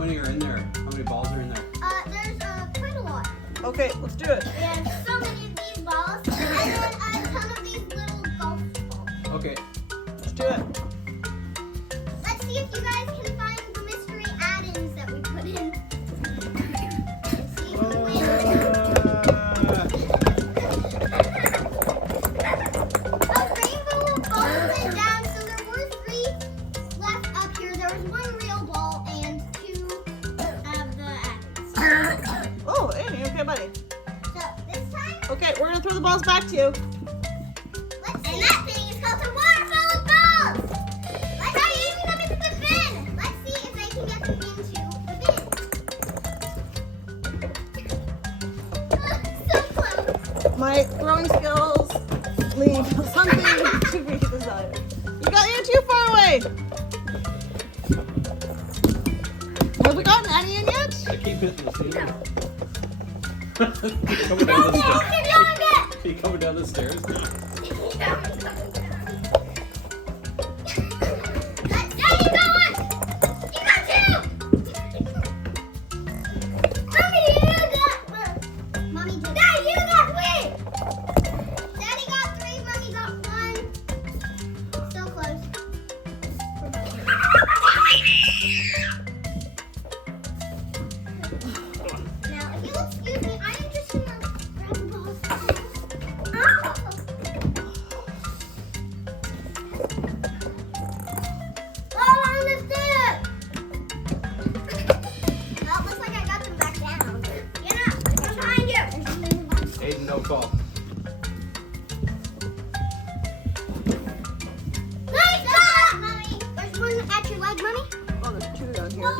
many are in there? How many balls are in there? There's quite a lot. Okay, let's do it. There's so many of these balls, and then a ton of these little golf balls. Okay. Let's do it. Let's see if you guys can find the mystery add-ins that we put in. Let's see who wins. A rainbow of balls went down, so there were 3 left up here. There was 1 real ball and 2 of the add-ins. Oh, Amy, okay, buddy. So this time, Okay, we're gonna throw the balls back to you. let's see. And that thing is called a waterfall of balls. Let's try aiming them into the bin. Let's see if they can get them into the bin. So close. My throwing skills leave something to be desired. You got too far away. Have we gotten any in yet? I keep hitting the ceiling. No, Are you coming down the stairs? There you go. You got 2. Mommy, you got 1. Mommy, Dad, you got 3. Daddy got 3. Mommy got 1. So close. Now, if you'll excuse me, I am just gonna grab the balls. Oh, understood. Well, it looks like I got them back down. Get up. I'm behind you. Aiden, no call. Nice shot, Mommy. There's 1 at your leg, Mommy. Oh, there's 2 down here. One.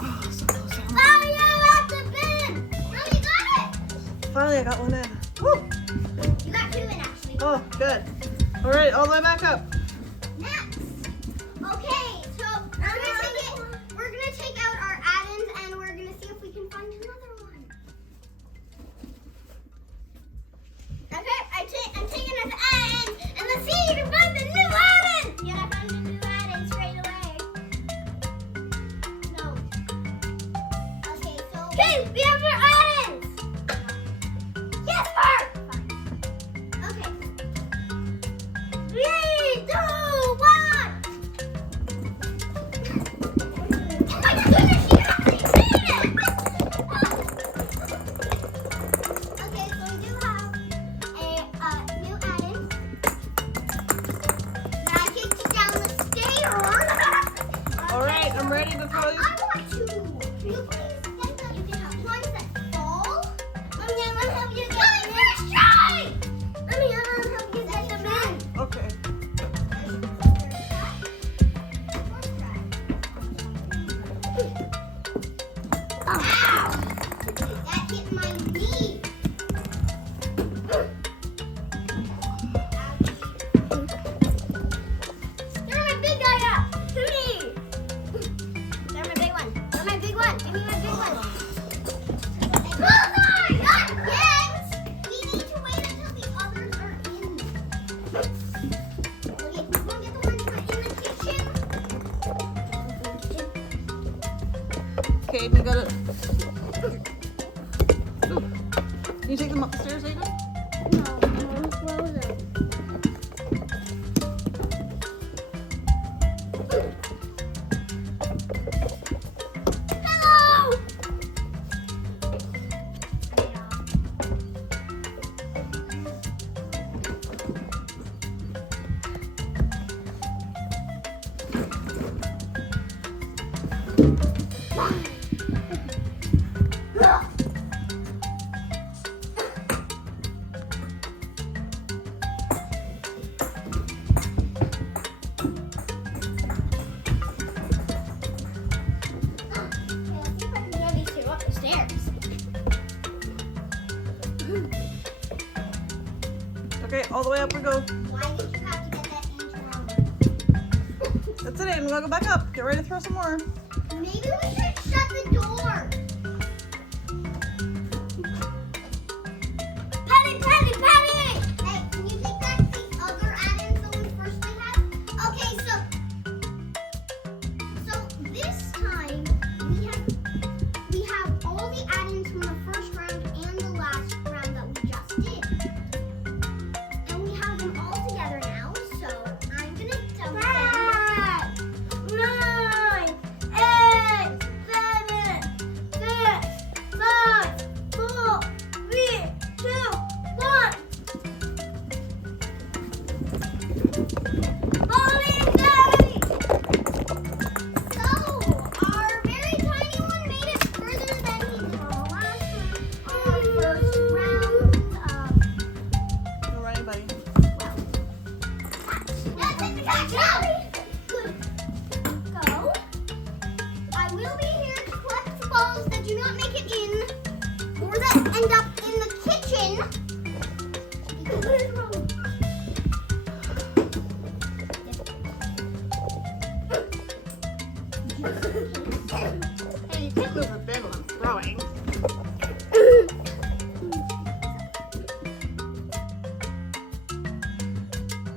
Oh, so close. Oh, you're at the bin. Mommy, you got it. Finally, I got one in. Woo. You got 2 in, actually. Oh, good. All right, all the way back up. Next. Okay, so we're gonna take out our add-ins and we're gonna see if we can find another one. Okay, I'm taking this add-in and let's see if you can find the new add-in. Yeah, I found the new add-in straight away. No. Okay, so we have our add-ins. Yes, her. Okay. 3, 2, 1. Oh my goodness, she actually made it! Okay, so we do have a new add-in. Now I kicked you down the stairs. All right, I'm ready to throw I these. want to. Can you please get the ones that fall? Let me help you get them in. First try! Let me help you get them in. Okay. Ow! That hit my knee. Throw my big guy up to me. Throw my big one. Throw my big one. Give me my big one. Bullseye! Not yet! We need to wait until the others are in. Okay, we want to get the ones that are in the kitchen. Okay, we got it. Ooh. Can you take them upstairs, Aiden? No, close it. Hello! Okay, all the way up we go. Why did you have to get that inch wrong? That's it, Aiden. We'll go back up. Get ready to throw some more. Maybe we should shut the door. Patty, Patty, Patty! Hey, can you take back the other add-ins that we first had? Okay, so Come on.